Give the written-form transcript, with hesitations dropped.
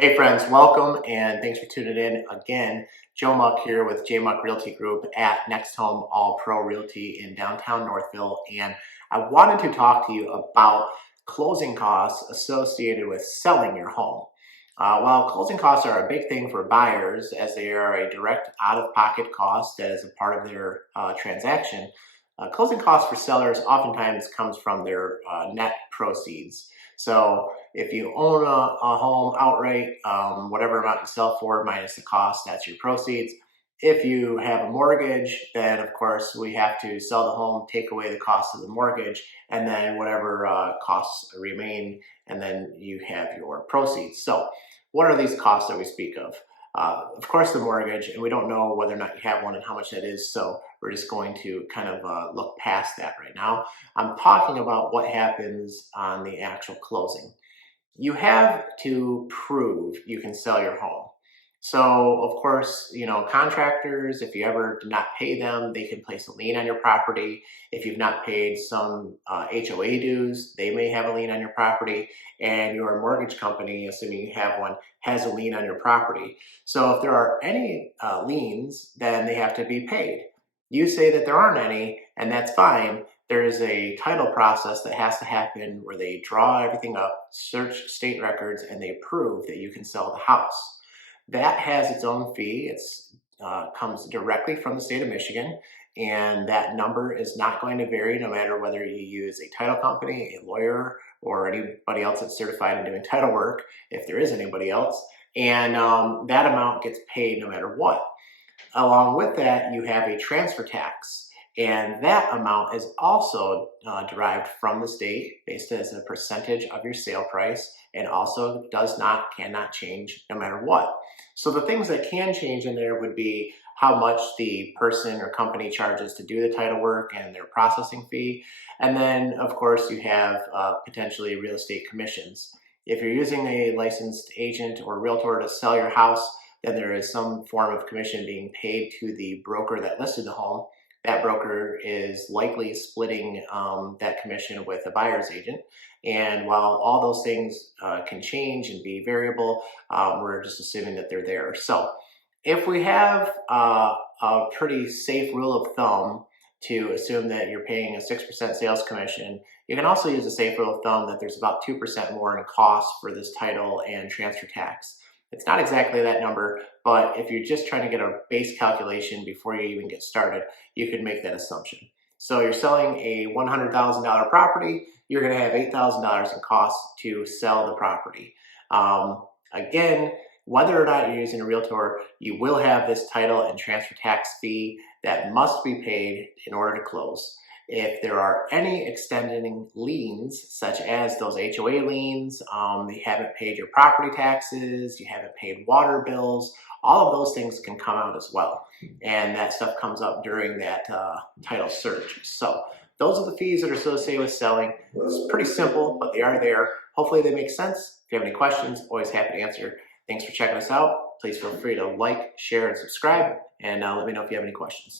Hey friends, welcome and thanks for tuning in again. Joe Muck here with J Muck Realty Group at Next Home All Pro Realty in downtown Northville. And I wanted to talk to you about closing costs associated with selling your home. While closing costs are a big thing for buyers as they are a direct out-of-pocket cost that is a part of their transaction, closing costs for sellers oftentimes comes from their net proceeds. So if you own a home outright, whatever amount you sell for minus the cost, that's your proceeds. If you have a mortgage, then of course we have to sell the home, take away the cost of the mortgage, and then whatever costs remain, and then you have your proceeds. So what are these costs that we speak of? Of course, the mortgage, and we don't know whether or not you have one and how much that is, so we're just going to kind of look past that right now. I'm talking about what happens on the actual closing. You have to prove you can sell your home. So, of course, contractors, if you ever did not pay them, they can place a lien on your property. If you've not paid some HOA dues, they may have a lien on your property. And your mortgage company, assuming you have one, has a lien on your property. So, if there are any liens, then they have to be paid. You say that there aren't any, and that's fine. There is a title process that has to happen where they draw everything up, search state records, and they prove that you can sell the house. That has its own fee. It's comes directly from the state of Michigan, and that number is not going to vary no matter whether you use a title company, a lawyer, or anybody else that's certified in doing title work, if there is anybody else. And that amount gets paid no matter what. Along with that, you have a transfer tax, and that amount is also derived from the state based as a percentage of your sale price, and also cannot change no matter what. So the things that can change in there would be how much the person or company charges to do the title work and their processing fee. And then, of course, you have potentially real estate commissions. If you're using a licensed agent or realtor to sell your house, then there is some form of commission being paid to the broker that listed the home. That broker is likely splitting that commission with a buyer's agent. And while all those things can change and be variable, we're just assuming that they're there. So if we have a pretty safe rule of thumb to assume that you're paying a 6% sales commission, you can also use a safe rule of thumb that there's about 2% more in cost for this title and transfer tax. It's not exactly that number, but if you're just trying to get a base calculation before you even get started, you could make that assumption. So you're selling a $100,000 property, you're going to have $8,000 in costs to sell the property. Again, whether or not you're using a realtor, you will have this title and transfer tax fee that must be paid in order to close. If there are any extending liens, such as those HOA liens, you haven't paid your property taxes, you haven't paid water bills, all of those things can come out as well. And that stuff comes up during that title search. So those are the fees that are associated with selling. It's pretty simple, but they are there. Hopefully they make sense. If you have any questions, always happy to answer. Thanks for checking us out. Please feel free to like, share, and subscribe, and let me know if you have any questions.